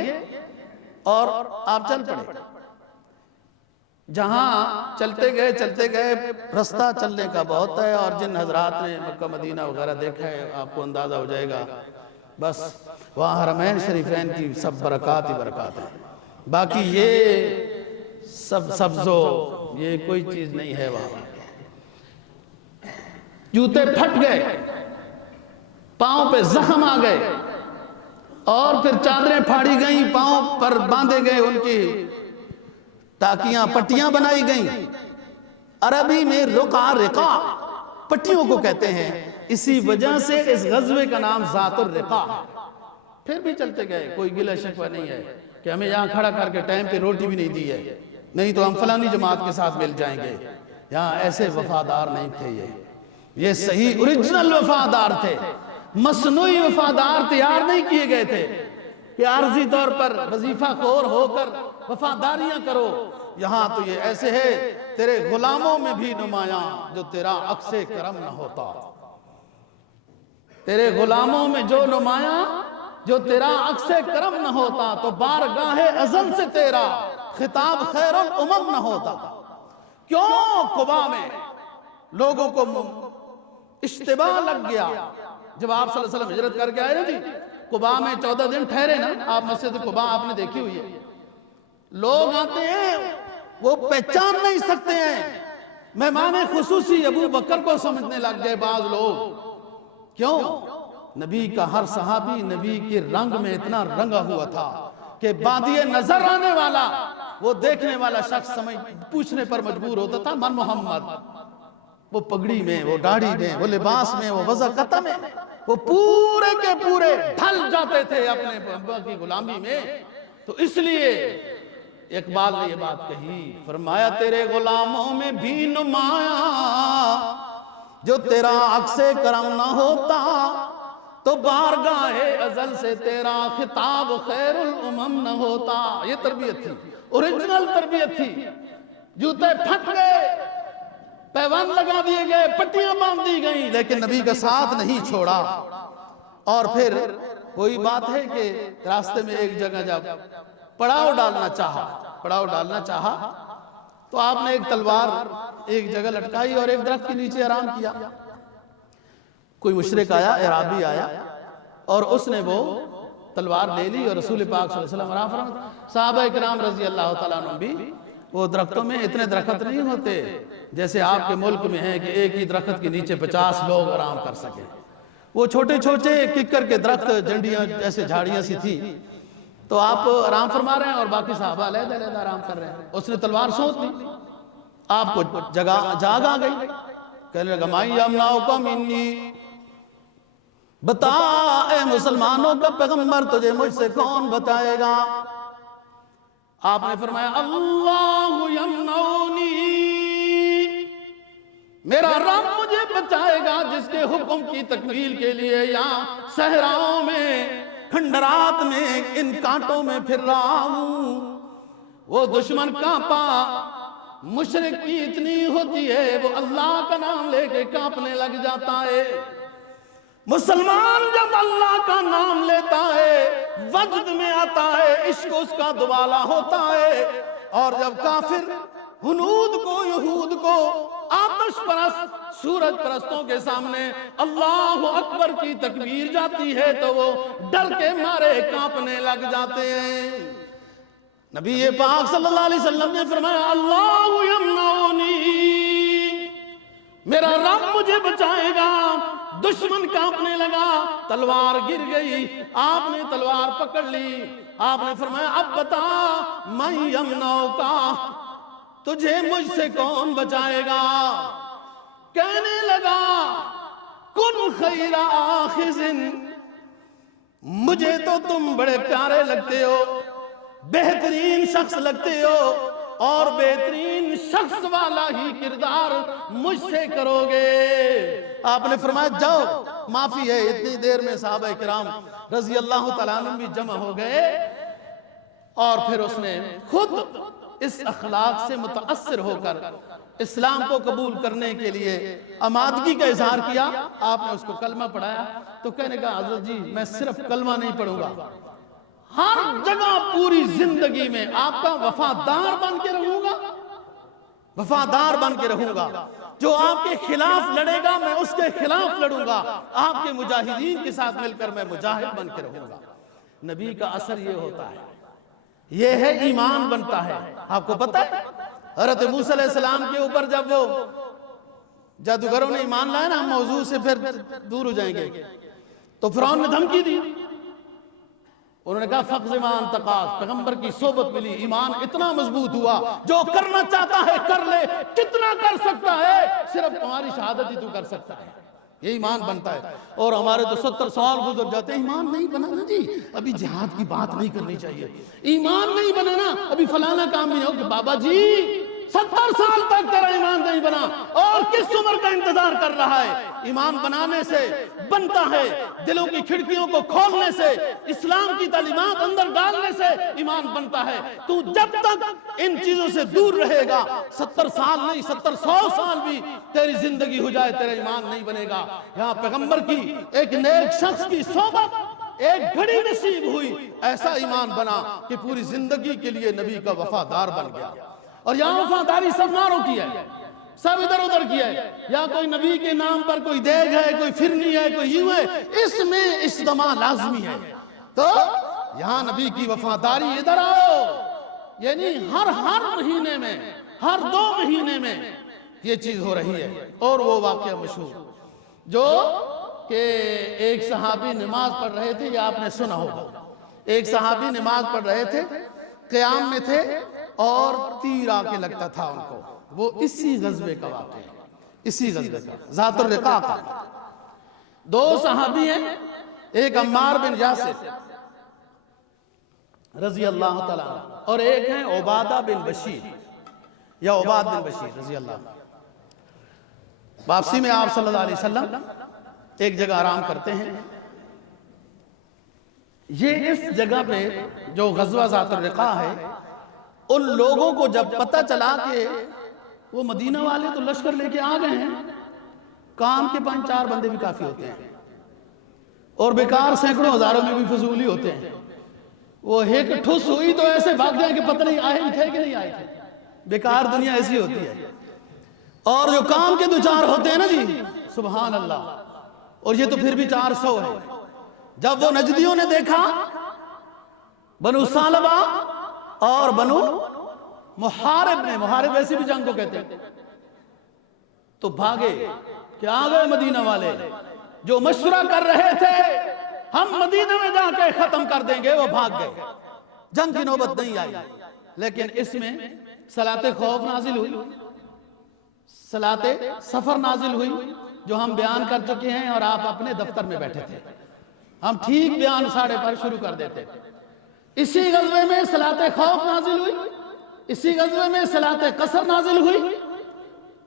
اور آپ چل پڑے۔ جہاں چلتے گئے رستہ چلنے کا بہت ہے، اور جن حضرات نے مکہ مدینہ وغیرہ دیکھا ہے آپ کو اندازہ ہو جائے گا، بس وہاں حرمین شریفین کی سب برکات ہی برکات ہیں، باقی یہ سب سبزو یہ کوئی چیز نہیں ہے وہاں۔ جوتے پھٹ گئے، پاؤں پہ زخم آ گئے، اور پھر چادریں پھاڑی گئیں، پاؤں پر باندھے گئے ان کی ٹاکیاں پٹیاں بنائی گئیں۔ عربی میں رقا پٹیوں کو کہتے ہیں، اسی وجہ سے اس غزوے کا نام ذات الرقا ہے۔ پھر بھی چلتے گئے، کوئی گلہ شکوہ نہیں ہے کہ ہمیں یہاں کھڑا کر کے ٹائم پہ روٹی بھی نہیں دی ہے، نہیں تو ہم فلانی جماعت کے ساتھ مل جائیں گے۔ یہاں ایسے وفادار نہیں تھے، یہ صحیح اوریجنل وفادار تھے، مصنوعی وفادار تیار نہیں کیے گئے تھے کہ عارضی طور پر وظیفہ خور ہو کر وفاداریاں کرو۔ یہاں تو یہ ایسے ہے، تیرے غلاموں میں بھی نمایاں جو تیرا عکس کرم نہ ہوتا، تیرے غلاموں میں جو نمایاں جو تیرا عکس کرم نہ ہوتا، تو بارگاہ ازل سے تیرا خطاب خیر الامم نہ ہوتا۔ کیوں قباء میں لوگوں کو اشتباہ لگ گیا جب آپ صلی اللہ علیہ وسلم ہجرت کر کے آئے نا جی، قباء میں 14 دن ٹھہرے نا آپ، مسجد قباء آپ نے دیکھی ہوئی ہے، لوگ آتے ہیں وہ پہچان نہیں سکتے ہیں، مہمان خصوصی ابو بکر کو سمجھنے لگ گئے بعض لوگ۔ کیوں؟ نبی کا ہر صحابی نبی کے رنگ میں اتنا رنگا ہوا تھا کہ بادی نظر آنے والا وہ دیکھنے والا شخص پوچھنے پر مجبور ہوتا تھا من محمد، وہ پگڑی میں، وہ داڑھی میں، وہ لباس میں، وہ وضاقت میں، وہ پورے کے پورے ڈھل جاتے تھے اپنے ابا کی غلامی میں۔ تو اس لیے اقبال نے یہ بات کہی، فرمایا تیرے غلاموں میں بھی نمایاں جو تیرا عکس کرم نہ ہوتا، تو بارگاہ ازل سے تیرا خطاب خیر الامم نہ ہوتا۔ یہ تربیت تھی، اوریجنل تربیت تھی۔ جوتے پھٹ گئے، پیوند لگا دیے گئے، پٹیاں باندھ دی گئیں، لیکن نبی کا ساتھ نہیں چھوڑا۔ اور پھر وہی بات ہے کہ راستے میں ایک جگہ جب پڑاؤ ڈالنا چاہا تو آپ نے ایک تلوار ایک جگہ لٹکائی اور ایک درخت کے نیچے آرام کیا۔ کوئی مشرک آیا، اعرابی آیا، اور اس نے وہ تلوار لے لی اور رسول پاک صلی اللہ علیہ وسلم آرام فرمایا۔ صحابہ کرام رضی اللہ تعالیٰ عنہ بھی، وہ درختوں میں اتنے درخت نہیں ہوتے جیسے آپ کے ملک میں ہیں کہ ایک ہی درخت کے نیچے 50 لوگ آرام کر سکیں۔ وہ چھوٹے چھوٹے ککر کے درخت، جنڈیاں جیسے جھاڑیاں سی تھی، تو آپ آرام فرما رہے ہیں اور باقی صحابہ علیحدہ آرام کر رہے ہیں۔ اس نے تلوار سونت لی، آپ کو جاگ آ گئی، کہنے لگا مَن یمنعک منی، بتا اے مسلمانوں کا پیغمبر تجھے مجھ سے کون بتائے گا؟ آپ نے فرمایا اللہ یمنعنی، میرا رب مجھے بچائے گا جس کے حکم کی تکمیل کے لیے یہاں صحراؤں میں کھنڈرات میں ان کانٹوں میں پھر رہا ہوں۔ وہ دشمن کانپا، مشرک کی اتنی ہوتی ہے وہ اللہ کا نام لے کے کانپنے لگ جاتا ہے، مسلمان جب اللہ کا نام لیتا ہے وجد میں آتا ہے، عشق اس کا دوالا ہوتا ہے، اور جب کافر ہنود کو یہود کو آتش پرست سورج پرستوں کے سامنے اللہ اکبر کی تکبیر جاتی ہے تو وہ ڈر کے مارے کانپنے لگ جاتے ہیں۔ نبی پاک صلی اللہ علیہ وسلم نے فرمایا اللہ یمنعنی، میرا رب مجھے بچائے گا۔ دشمن کانپنے لگا، تلوار گر گئی، آپ نے تلوار پکڑ لی، آپ نے فرمایا اب بتا مَن یمنعک، تجھے مجھ سے کون بچائے گا؟ کہنے لگا کن خیر آخذ، مجھے تو تم بڑے پیارے لگتے ہو، بہترین شخص لگتے ہو، اور بہترین شخص والا ہی کردار مجھ سے کرو گے۔ آپ نے فرمایا جاؤ معافی ہے۔ اتنی دیر میں صحابہ کرام رضی اللہ تعالیٰ عنہ بھی جمع ہو گئے، اور پھر اس نے خود اس اخلاق سے متاثر ہو کر اسلام کو قبول کرنے کے لیے آمادگی کا اظہار کیا۔ آپ نے اس کو کلمہ پڑھایا تو کہنے کا حضرت جی میں صرف کلمہ نہیں پڑھوں گا، ہر جگہ پوری زندگی میں آپ کا وفادار بن کے رہوں گا، وفادار بن کے رہوں گا، جو آپ کے خلاف لڑے گا میں اس کے خلاف لڑوں گا، آپ کے مجاہدین کے ساتھ مل کر میں مجاہد بن کے رہوں گا۔ نبی کا اثر یہ ہوتا ہے، یہ ہے ایمان بنتا ہے۔ آپ کو پتہ ہے حضرت موسیٰ علیہ السلام کے اوپر جب وہ جادوگروں نے ایمان لائے نا، ہم موضوع سے پھر دور ہو جائیں گے، تو فرعون نے دھمکی دی، انہوں نے کہا فقض ما انت قاض، پیغمبر کی صحبت ملی، ایمان اتنا مضبوط ہوا جو کرنا چاہتا ہے کر لے، کتنا کر سکتا ہے صرف تمہاری شہادت ہی تو کر سکتا ہے، یہ ایمان بنتا ہے۔ اور ہمارے تو 70 سال گزر جاتے ہیں، ایمان نہیں بنا نا جی ابھی جہاد کی بات نہیں کرنی چاہیے، ایمان نہیں بنا نا ابھی فلانا کام نہیں ہو کہ بابا جی 70 سال تک تیرا ایمان نہیں بنا اور کس عمر کا انتظار کر رہا ہے؟ ایمان بنانے سے بنتا ہے، دلوں کی کھڑکیوں کو کھولنے سے، اسلام کی تعلیمات اندر ڈالنے سے ایمان بنتا ہے۔ تو جب تک ان چیزوں سے دور رہے گا 70 سال نہیں 70 100 سال بھی تیری زندگی ہو جائے تیرا ایمان نہیں بنے گا۔ یہاں پیغمبر کی ایک نیک شخص کی صحبت ایک گھڑی نصیب ہوئی، ایسا ایمان بنا کہ پوری زندگی کے لیے نبی کا وفادار بن گیا۔ اور یہاں وفاداری سب ماروں کی ہے، سب ادھر ادھر کی ہے، یا کوئی نبی کے نام پر کوئی دیگ ہے، کوئی فرنی ہے، کوئی یوں ہے، اس میں اجتماع لازمی ہے۔ تو یہاں نبی کی وفاداری ادھر آؤ، یعنی ہر مہینے میں ہر 2 مہینے میں یہ چیز ہو رہی ہے۔ اور وہ واقعہ مشہور جو کہ ایک صحابی نماز پڑھ رہے تھے، یہ آپ نے سنا ہوگا، ایک صحابی نماز پڑھ رہے تھے، قیام میں تھے اور تیر آ کے لگتا تھا ان کو، وہ اسی غزوے کا واقعہ ہے، اسی غزوے کا، ذات الرقاع کا۔ 2 صحابی ہیں، ایک عمار بن یاسر رضی اللہ تعالیٰ عنہ اور ایک ہیں عبادہ بن بشیر یا عباد بن بشیر رضی اللہ عنہ۔ واپسی میں آپ صلی اللہ علیہ وسلم ایک جگہ آرام کرتے ہیں، یہ اس جگہ پہ جو غزوہ ذات الرقاع ہے، ان لوگوں کو جب پتہ چلا کہ وہ مدینہ والے تو لشکر لے کے آ گئے ہیں، کام کے 5-4 بندے بھی کافی ہوتے ہیں اور بیکار سینکڑوں ہزاروں میں بھی فضولی ہوتے ہیں، وہ ایک ٹھوس ہوئی تو ایسے بھاگ جائیں کہ پتہ نہیں آئے بھی تھے کہ نہیں آئے تھے۔ بیکار دنیا ایسی ہوتی ہے، اور جو کام کے 2-4 ہوتے ہیں نا جی سبحان اللہ، اور یہ تو پھر بھی 400 ہے۔ جب وہ نجدیوں نے دیکھا بنو ثعلبہ اور بنو محارب نے، محارب ایسی بھی جنگ کو کہتے ہیں، تو بھاگے کہ آ گئے مدینہ والے، جو مشورہ کر رہے تھے ہم مدینہ میں جا کے ختم کر دیں گے، وہ بھاگ گئے، جنگ کی نوبت نہیں آئی۔ لیکن اس میں صلاۃ خوف نازل ہوئی، صلاۃ سفر نازل ہوئی جو ہم بیان کر چکے ہیں اور آپ اپنے دفتر میں بیٹھے تھے، ہم ٹھیک بیان 12:30 پر شروع کر دیتے۔ اسی غزوے میں صلاۃ خوف نازل ہوئی، اسی غزوے میں صلاۃ قصر نازل ہوئی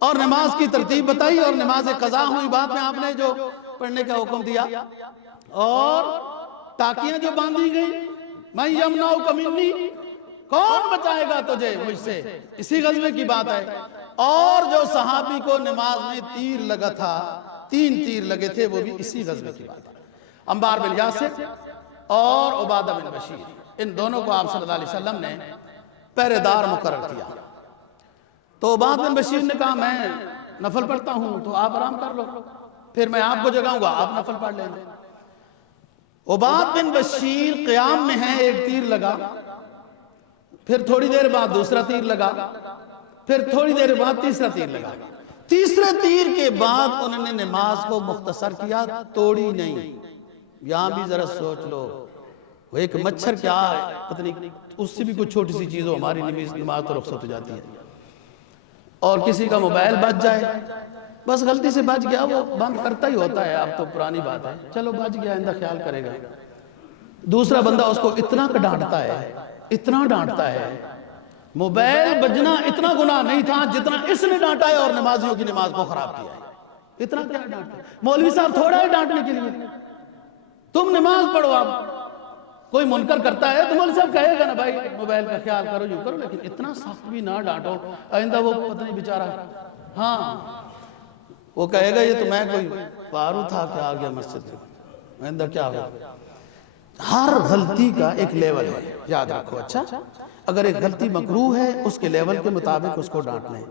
اور نماز کی ترتیب بتائی اور نماز قضا ہوئی بعد میں آپ نے جو پڑھنے کا حکم دیا، اور ٹاکیاں جو باندھی گئی، میں یمنعک منی، کون بچائے گا تجھے مجھ سے، اسی غزوے کی بات ہے۔ اور جو صحابی کو نماز میں تیر لگا تھا، 3 تیر لگے تھے، وہ بھی اسی غزوے کی بات ہے۔ عمار بن یاسر اور عبادہ بن بشیر، ان دونوں کو آپ صلی اللہ علیہ وسلم نے پہرے دار مقرر کیا۔ تو عبادہ بن بشیر نے کہا میں نفل پڑھتا ہوں تو آپ آرام کر لو، پھر میں آپ کو جگاؤں گا، آپ نفل پڑھ لینا۔ عبادہ بن بشیر قیام میں ہیں، ایک تیر لگا، پھر تھوڑی دیر بعد دوسرا تیر لگا، پھر تھوڑی دیر بعد تیسرا تیر لگا۔ تیسرے تیر کے بعد انہوں نے نماز کو مختصر کیا، توڑی نہیں۔ یہاں بھی ذرا سوچ لو، وہ ایک مچھر کیا ہے، پتہ نہیں اس سے بھی کوئی چھوٹی سی چیز ہو، ہماری نماز تو رخصت ہو جاتی ہے۔ اور کسی کا موبائل بج جائے، بس غلطی سے بج گیا، وہ بند کرتا ہی ہوتا ہے، اب تو پرانی بات ہے، چلو بج گیا، آئندہ خیال کرے گا۔ دوسرا بندہ اس کو اتنا ڈانٹتا ہے، اتنا ڈانٹتا ہے، موبائل بجنا اتنا گناہ نہیں تھا جتنا اس نے ڈانٹا ہے اور نمازیوں کی نماز کو خراب کیا ہے۔ اتنا کیا ڈانٹا ہے مولوی صاحب، تھوڑا ہے ڈانٹنے کے لیے، تم نماز پڑھو۔ آپ کوئی منکر کرتا ہے تو مولوی صاحب کہے گا نا بھائی موبائل کا خیال کرو، یوں کرو، لیکن اتنا سخت بھی نہ ڈانٹو، آئندہ وہ پتہ نہیں بیچارہ، ہاں وہ کہے گا یہ تو میں کوئی پارو تھا کہ آ گیا مسجد میں، آئندہ کیا ہو۔ ہر غلطی کا ایک لیول ہے، یاد رکھو۔ اچھا، اگر ایک غلطی مکروہ ہے اس کے لیول کے مطابق اس کو ڈانٹ لیں۔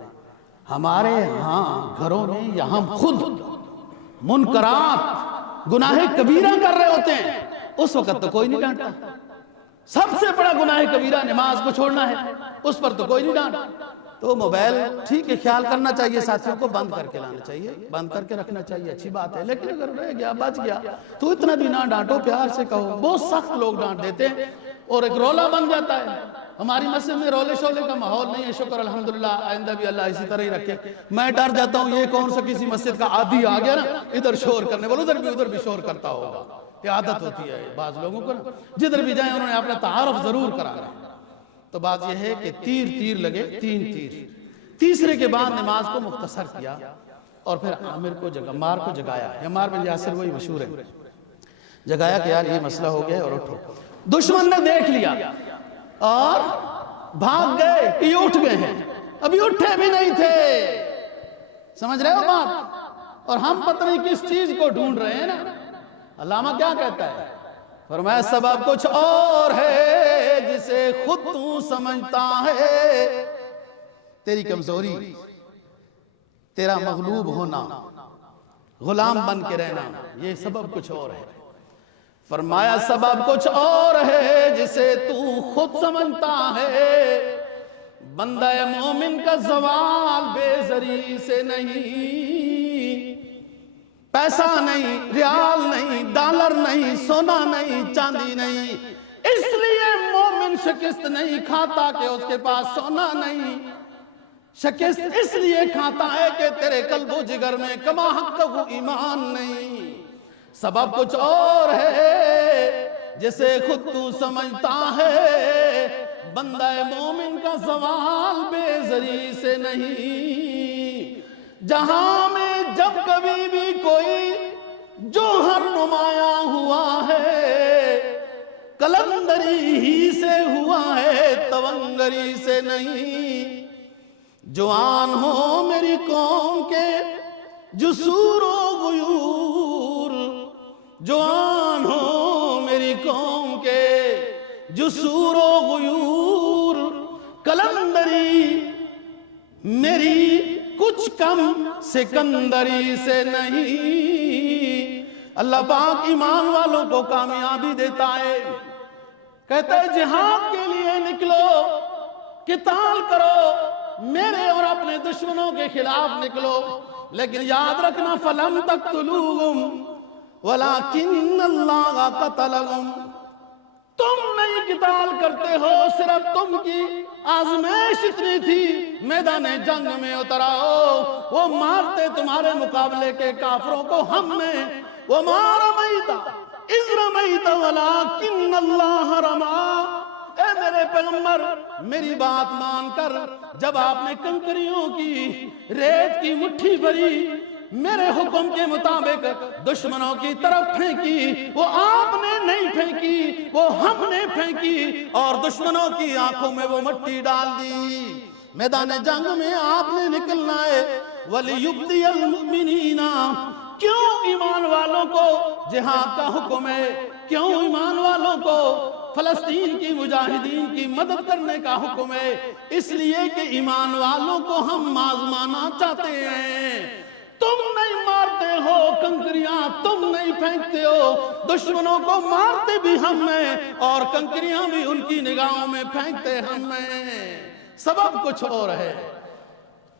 ہمارے ہاں گھروں میں یا ہم خود منکرات گناہ کبیرہ کر رہے ہوتے ہیں، اس وقت تو کوئی نہیں ڈانٹتا۔ سب سے بڑا گناہ کبیرہ نماز کو چھوڑنا ہے، اس پر تو کوئی نہیں ڈانٹتا۔ تو موبائل ٹھیک ہے، خیال کرنا چاہیے، ساتھیوں کو بند کر کے لانا چاہیے، بند کر کے رکھنا چاہیے، اچھی بات ہے، لیکن اگر رہ گیا بچ گیا تو اتنا بھی نہ ڈانٹو، پیار سے کہو۔ بہت سخت لوگ ڈانٹ دیتے ہیں اور ایک رولا بن جاتا ہے۔ ہماری مسجد میں رولے شولے کا ماحول نہیں ہے، شکر الحمدللہ، آئندہ بھی اللہ اسی طرح ہی رکھے۔ میں ڈر جاتا ہوں یہ کون سا کسی مسجد کا عادی آ گیا نا، ادھر شور کرنے والا ادھر بھی شور کرتا ہوگا۔ یہ عادت ہوتی ہے بعض لوگوں کو نا، جدھر بھی جائیں انہوں نے اپنا تعارف ضرور کرا ہے۔ تو بات یہ ہے کہ تیر لگے، 3 تیر۔ تیسرے کے بعد نماز کو مختصر کیا اور پھر عمار کو جگایا۔ عمار بن یاسر وہی مشہور ہے، جگایا کہ یار یہ مسئلہ ہو گیا اور اٹھو۔ دشمن نے دیکھ لیا اور بھاگ گئے، یہ اٹھ گئے ہیں، ابھی اٹھے بھی نہیں تھے، سمجھ رہے ہو بات؟ اور ہم پتہ نہیں کس چیز کو ڈھونڈ رہے ہیں نا۔ علامہ کیا کہتا ہے؟ فرمایا سبب کچھ اور ہے جسے خود تو سمجھتا ہے، تیری کمزوری، تیرا مغلوب ہونا، غلام بن کے رہنا، یہ سبب کچھ اور ہے۔ فرمایا سبب کچھ اور ہے جسے تو خود سمجھتا ہے، بندہ مومن کا زوال بے زری سے نہیں، پیسہ نہیں، ریال نہیں، ڈالر نہیں، سونا نہیں، چاندی نہیں، اس لیے مومن شکست نہیں کھاتا کہ اس کے پاس سونا نہیں، شکست اس لیے کھاتا ہے کہ تیرے قلب و جگر میں کما حق کو ایمان نہیں۔ سبب کچھ اور ہے جسے خود تو سمجھتا ہے، بندہ مومن کا زوال بے زری سے نہیں، جہاں میں جب کبھی بھی کوئی جوہر نمایاں ہوا ہے، قلندری ہی سے ہوا ہے، تونگری سے نہیں۔ جوان ہو میری قوم کے جسور و غیور، جوان ہو میری قوم کے جسور و غیور، قلندری میری کچھ کم سکندری سے نہیں۔ اللہ پاک ایمان والوں کو کامیابی دیتا ہے، کہتا ہے جہاد کے لیے نکلو، قتال کرو، میرے اور اپنے دشمنوں کے خلاف نکلو، لیکن یاد رکھنا فَلَمْ تَقْتُلُوهُمْ وَلَكِنَّ اللَّهَ قَتَلَهُمْ، تم نہیں قتال کرتے ہو، صرف تم کی آزمائش اتنی تھی میدان جنگ میں اتر آؤ، وہ مارتے تمہارے مقابلے کے کافروں کو ہم نے، وَمَا رَمَيْتَ إِذْ رَمَيْتَ وَلَكِنَّ اللَّهَ رَمَى۔ اے میرے پیغمبر میری بات مان کر، جب آپ نے کنکریوں کی ریت کی مٹھی بھری میرے حکم کے مطابق دشمنوں کی طرف پھینکی، وہ آپ نے نہیں پھینکی، وہ ہم نے پھینکی اور دشمنوں کی آنکھوں میں وہ مٹی ڈال دی۔ میدان جنگ میں آپ نے نکلنا ہے، وَلِيُبْدِيَ الْمُؤْمِنِينَ۔ کیوں ایمان والوں کو جہاد کا حکم ہے؟ کیوں ایمان والوں کو فلسطین کی مجاہدین کی مدد کرنے کا حکم ہے؟ اس لیے کہ ایمان والوں کو ہم آزمانا چاہتے ہیں۔ تم نہیں مارتے ہو کنکریاں، تم نہیں پھینکتے ہو، دشمنوں کو مارتے بھی ہم ہیں اور کنکریاں بھی ان کی نگاہوں میں پھینکتے ہم ہیں۔ سبب کچھ اور ہے،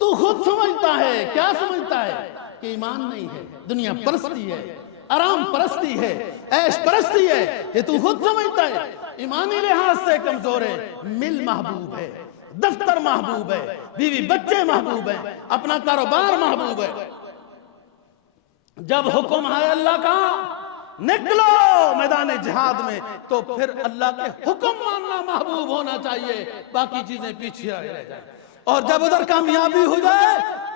تو خود سمجھتا ہے، کیا سمجھتا ہے کہ ایمان نہیں ہے، دنیا پرستی ہے، آرام پرستی ہے، عیش پرستی ہے، یہ تو خود سمجھتا ہے۔ ایمانی لحاظ سے کمزور ہے، مل محبوب ہے، دفتر محبوب ہے، بیوی بچے محبوب ہیں، اپنا کاروبار محبوب ہے۔ جب حکم ہے اللہ کا نکلو میدان جہاد میں، تو پھر اللہ کے حکم ماننا محبوب ہونا چاہیے، باقی چیزیں پیچھے رہ جائیں۔ اور جب ادھر کامیابی ہو جائے،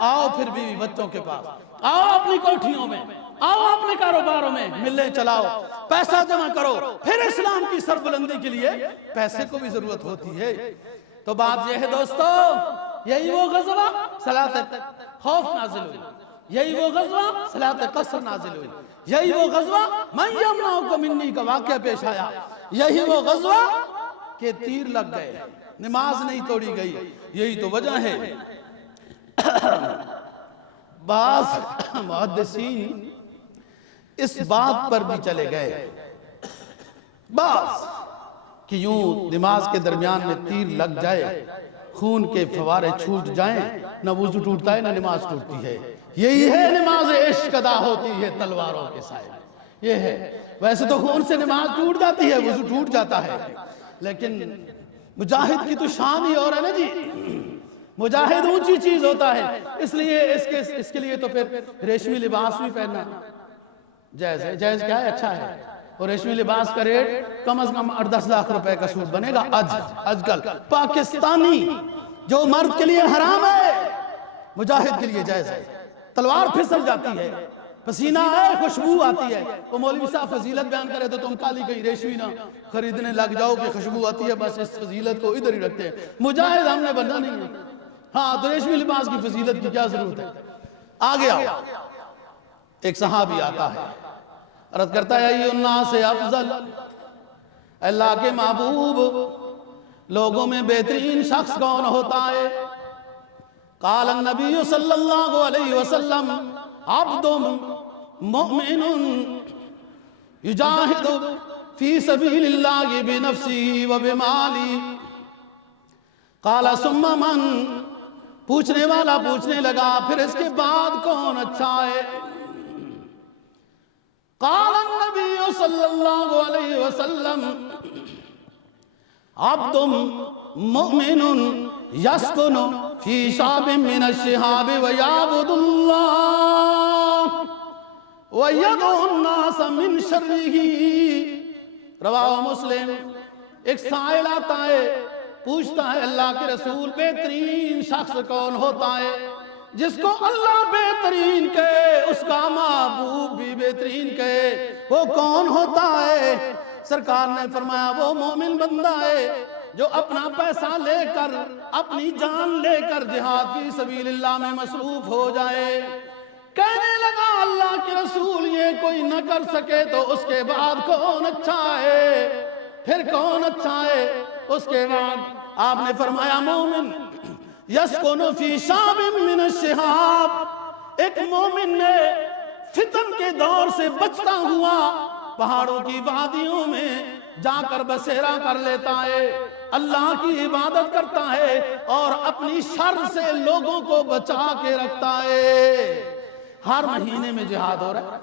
آؤ پھر بیوی بچوں کے پاس، آؤ اپنی کوٹھیوں میں، آؤ اپنے کاروباروں میں، ملیں چلاؤ، پیسہ جمع کرو۔ پھر اسلام کی سربلندی کے لیے پیسے کو بھی ضرورت ہوتی ہے۔ تو بات یہ ہے دوستو، یہی وہ غزوہ صلاۃ خوف نازل ہوئی، یہی وہ غزوہ صلاۃ قصر نازل ہوئی، یہی وہ غزوہ من یمنعک منی کا واقعہ پیش آیا، یہی وہ غزوہ کہ تیر لگ گئے، نماز نہیں توڑی گئی۔ یہی تو وجہ ہے بعض محدثین اس بات پر بھی چلے گئے بعض کہ یوں نماز کے درمیان میں تیر لگ جائے، خون کے فوارے چھوٹ جائیں، نہ وضو ٹوٹتا ہے نہ نماز ٹوٹتی ہے۔ یہی ہے نماز عشق ادا ہوتی ہے تلواروں کے سائے، یہ ہے۔ ویسے تو خون سے نماز ٹوٹ جاتی ہے، وضو ٹوٹ جاتا ہے، لیکن مجاہد کی تو شان ہی اور ہے نا جی، مجاہد اونچی چیز ہوتا ہے، اس لیے اس کے لیے تو پھر ریشمی لباس بھی پہننا جائز ہے۔ جائز کیا ہے؟ اچھا ہے۔ اور ریشمی لباس کا ریٹ کم از کم 8-10 لاکھ روپے کا سوٹ بنے گا آج کل۔ پاکستانی جو مرد کے لیے حرام ہے، مجاہد کے لیے جائز ہے۔ تلوار پھسل جاتی ہے، پسینہ ہے، خوشبو آتی ہے، وہ مولوی صاحب فضیلت بیان کرے تو تم کالی کہیں ریشمی نہ خریدنے لگ جاؤ کہ خوشبو آتی ہے، بس اس فضیلت کو ادھر ہی رکھتے ہیں۔ مجاہد ہم نے بننا نہیں ہے، ہاں تو ریشمی لباس کی فضیلت کی کیا ضرورت ہے؟ آگے آؤ، ایک صحابی آتا ہے، عرض کرتا ہے ای الناس افضل، اللہ کے محبوب لوگوں میں بہترین شخص کون ہوتا ہے؟ قال النبی صلی اللہ علیہ وسلم عبد مؤمن یجاہد فی سبیل اللہ بنفسہ وبمالہ۔ قال ثم من، پوچھنے والا پوچھنے لگا پھر اس کے بعد کون اچھا ہے؟ قال النبی صلی اللہ علیہ وسلم عبد مؤمن یسکن فی شعب من الشہاب ویعبد اللہ ویدعو الناس من شرہ۔ رواہ مسلم۔ ایک سائل آتا ہے، پوچھتا ہے اللہ کے رسول بہترین شخص کون ہوتا ہے؟ جس کو اللہ بہترین کہے، اس کا محبوب بھی بہترین کہے، وہ کون ہوتا ہے؟ سرکار نے فرمایا وہ مومن بندہ ہے جو اپنا پیسہ لے کر، اپنی جان لے کر جہاد فی سبیل اللہ میں مصروف ہو جائے۔ کہنے لگا اللہ کے رسول یہ کوئی نہ کر سکے تو اس کے بعد کون اچھا ہے؟ پھر کون اچھا ہے؟ اس کے بعد آپ نے فرمایا مومن یسکن فی شعب من الشہاب، ایک مومن نے فتن کے دور سے بچتا ہوا پہاڑوں کی وادیوں میں جا کر بسیرا کر لیتا ہے، اللہ کی عبادت کرتا ہے اور اپنی شر سے لوگوں کو بچا کے رکھتا ہے۔ ہر مہینے میں جہاد ہو رہا ہے،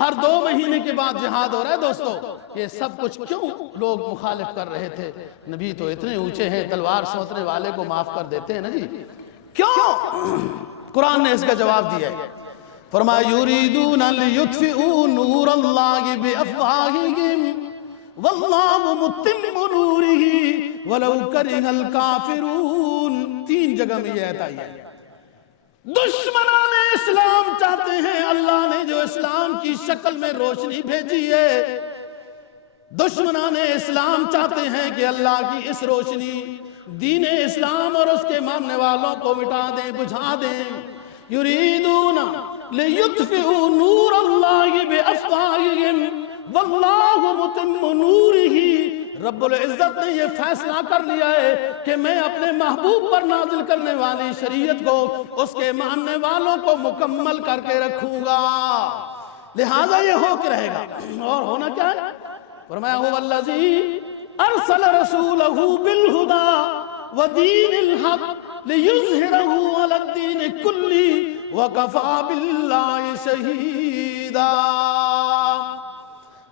ہر 2 مہینے کے بعد جہاد ہو رہا ہے دوستو. یہ سب کچھ کیوں لوگ مخالف کر رہے تھے؟ نبی تو اتنے اونچے ہیں، تلوار سوتنے والے کو معاف کر دیتے ہیں نا جی. کیوں؟ قرآن نے اس کا جواب دیا ہے. فرمایا یریدون لیطفئوا نور اللہ بافواہہم واللہ متم نورہ ولو کرہ الکافرون. 3 جگہ میں یہ آیت آئی ہے. دشمنان اسلام چاہتے ہیں، اللہ نے جو اسلام کی شکل میں روشنی بھیجی ہے، دشمنان اسلام چاہتے ہیں کہ اللہ کی اس روشنی، دین اسلام اور اس کے ماننے والوں کو مٹا دیں، بجھا دیں. یریدون لیطفئوا نور اللہ بافواہہم واللہ متم نورہ. رب العزت نے یہ فیصلہ کر لیا ہے کہ میں اپنے محبوب پر نازل کرنے والی شریعت کو، اس کے ماننے والوں کو مکمل کر کے رکھوں گا. لہذا یہ ہو کے رہے گا. اور ہونا کیا ہے؟ فرمایا هو الذی ارسل رسولہ بالہدی ودین الحق لیظہرہ علی الدین کلہ وکفی باللہ شہیدا.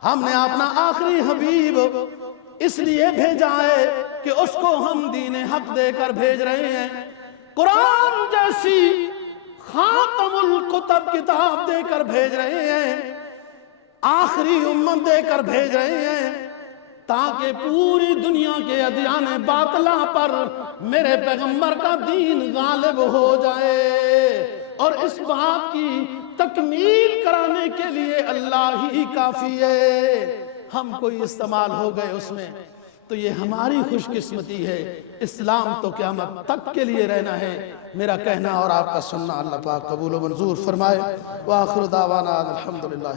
ہم نے اپنا آخری حبیب اس لیے بھیجا ہے کہ اس کو ہم دین حق دے کر بھیج رہے ہیں. قرآن جیسی خاتم الکتب کتاب دے کر بھیج رہے ہیں، آخری امت دے کر بھیج رہے ہیں، تاکہ پوری دنیا کے ادیان باطلہ پر میرے پیغمبر کا دین غالب ہو جائے. اور اس بات کی تکمیل کرانے کے لیے اللہ ہی کافی ہے. ہم کوئی استعمال ہو گئے اس میں تو یہ ہماری خوش قسمتی ہے. اسلام تو قیامت تک کے لیے رہنا ہے. میرا کہنا اور آپ کا سننا اللہ پاک قبول و منظور فرمائے. وآخر دعوانا الحمدللہ.